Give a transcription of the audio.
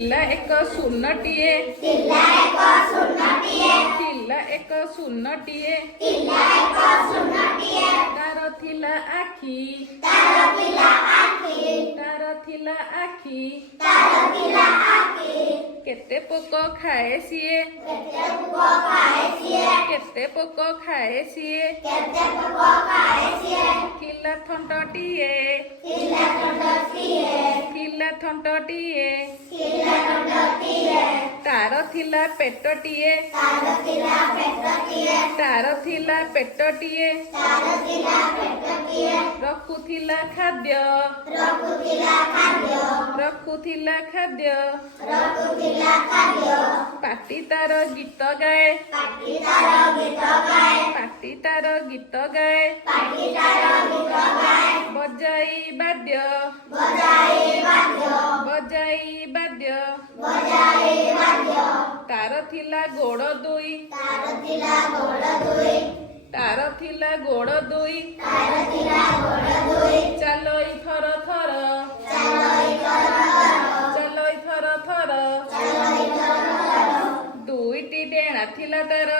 ଥିଲା ଏକ ଶୂନଟିଏ ତାର ଥିଲା ଆଖି କେତେ ପୋକ ଖାଏ ସିଏ ଥିଲା ଥଣ୍ଟଟିଏ ତାର ଥିଲା ପେଟଟିଏ ରଖୁଥିଲା ଖାଦ୍ୟ ପାଟି ତାର ଗୀତ ଗାଏ ବଜାଇ ବାଦ୍ୟ ତାର ଥିଲା ଗୋଡ଼ ଦୁଇ ଚାଲୋଇ ଥର ଥର ଦୁଇଟି ଡେଣା ଥିଲା ତାର